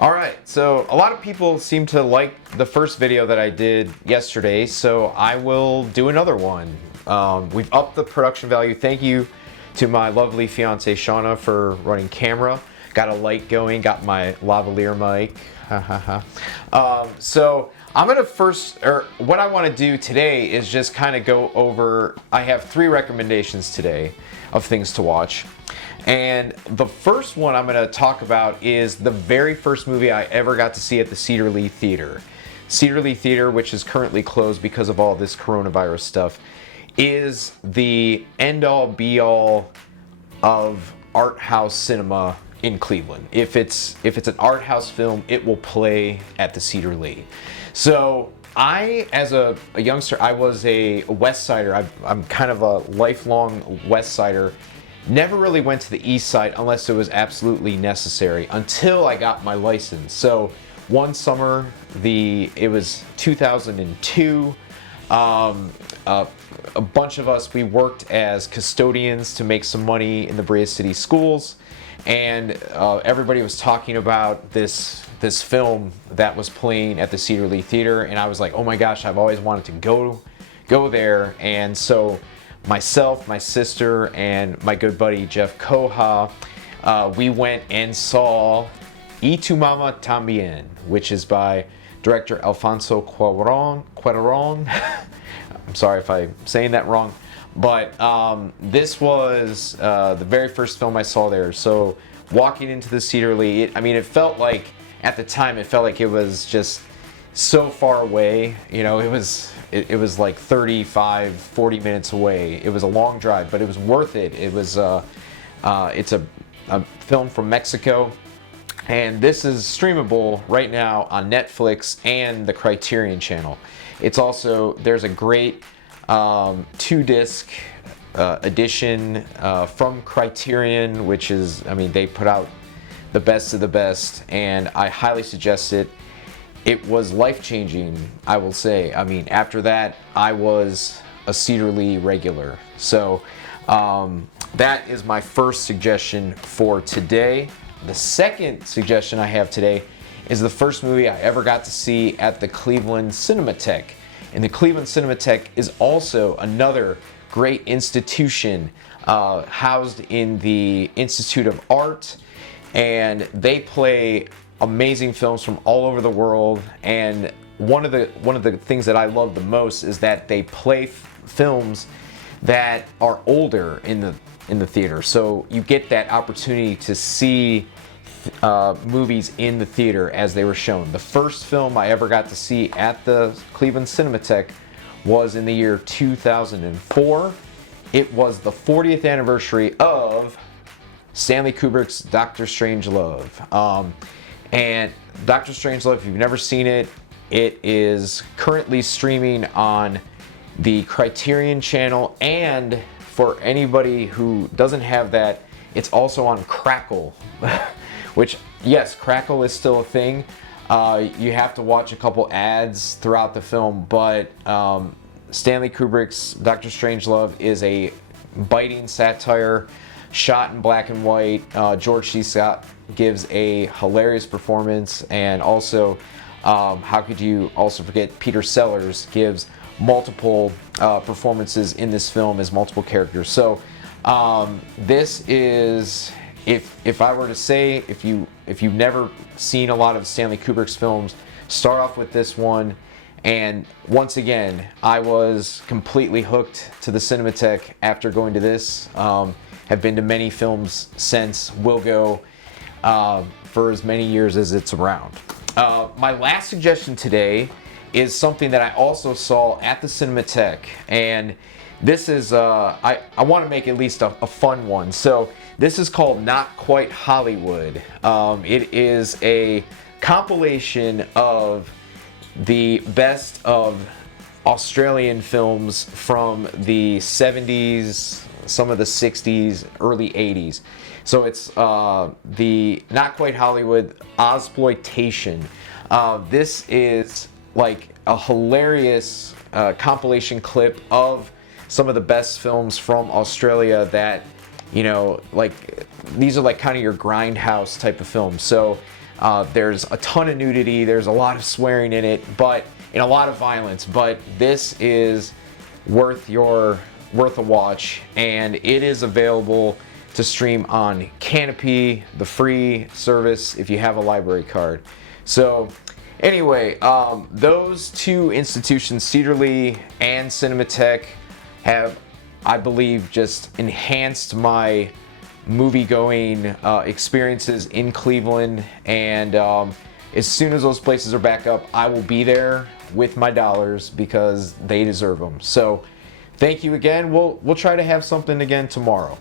All right, so a lot of people seem to like the first video that I did yesterday, so I will do another one. We've upped the production value. Thank you to my lovely fiance Shauna for running camera. Got a light going, got my lavalier mic. So I'm gonna what I want to do today is just kind of go over. I have 3 recommendations today of things to watch. And the first one I'm going to talk about is the very first movie I ever got to see at the Cedar Theater. Cedar Theater, which is currently closed because of all this coronavirus stuff, is the end-all be-all of art house cinema in Cleveland. If it's an art house film, it will play at the Cedar. So as a youngster, I was a West Sider. I'm kind of a lifelong West Sider. Never really went to the East Side unless it was absolutely necessary until I got my license. So one summer, it was 2002, a bunch of us, we worked as custodians to make some money in the Brea City schools, and everybody was talking about this film that was playing at the Cedar Theater, and I was like, oh my gosh, I've always wanted to go there. And so myself, my sister, and my good buddy Jeff Koha, we went and saw Y Tu Mama Tambien, which is by director Alfonso Cuarón. I'm sorry if I'm saying that wrong, but this was the very first film I saw there. So walking into the Cedar, it felt like, at the time, it felt like it was just so far away. You know, it was like 35, 40 minutes away. It was a long drive, but it was worth it. It's a film from Mexico, and this is streamable right now on Netflix and the Criterion channel. There's a great 2-disc edition from Criterion, which is, they put out the best of the best, and I highly suggest it. It was life-changing, I will say. After that, I was a Cedar regular. So that is my first suggestion for today. The second suggestion I have today is the first movie I ever got to see at the Cleveland Cinematheque. And the Cleveland Cinematheque is also another great institution housed in the Institute of Art, and they play amazing films from all over the world. And one of the things that I love the most is that they play films that are older in the theater. So you get that opportunity to see movies in the theater as they were shown. The first film I ever got to see at the Cleveland Cinematheque was in the year 2004. It was the 40th anniversary of Stanley Kubrick's Dr. Strangelove. And Dr. Strangelove, if you've never seen it, it is currently streaming on the Criterion channel, and for anybody who doesn't have that, it's also on Crackle, which, yes, Crackle is still a thing. You have to watch a couple ads throughout the film, but Stanley Kubrick's Dr. Strangelove is a biting satire shot in black and white. George C. Scott gives a hilarious performance, and also how could you also forget Peter Sellers gives multiple performances in this film as multiple characters. So this is, if I were to say, if you've never seen a lot of Stanley Kubrick's films, start off with this one. And once again, I was completely hooked to the Cinematheque after going to this. Have been to many films since, will go for as many years as it's around. My last suggestion today is something that I also saw at the Cinematheque, and this is, I want to make at least a fun one. So this is called Not Quite Hollywood. It is a compilation of the best of Australian films from the 70s, some of the 60s, early 80s. So it's the Not Quite Hollywood Ozploitation. This is like a hilarious compilation clip of some of the best films from Australia that, you know, like these are like kind of your grindhouse type of films. So There's a ton of nudity, there's a lot of swearing in it, and a lot of violence, but this is worth a watch, and it is available to stream on Canopy, the free service, if you have a library card. So anyway, those two institutions, Cedar and Cinematheque, have, I believe, just enhanced my movie-going experiences in Cleveland, and as soon as those places are back up, I will be there with my dollars because they deserve them. So thank you again. We'll try to have something again tomorrow.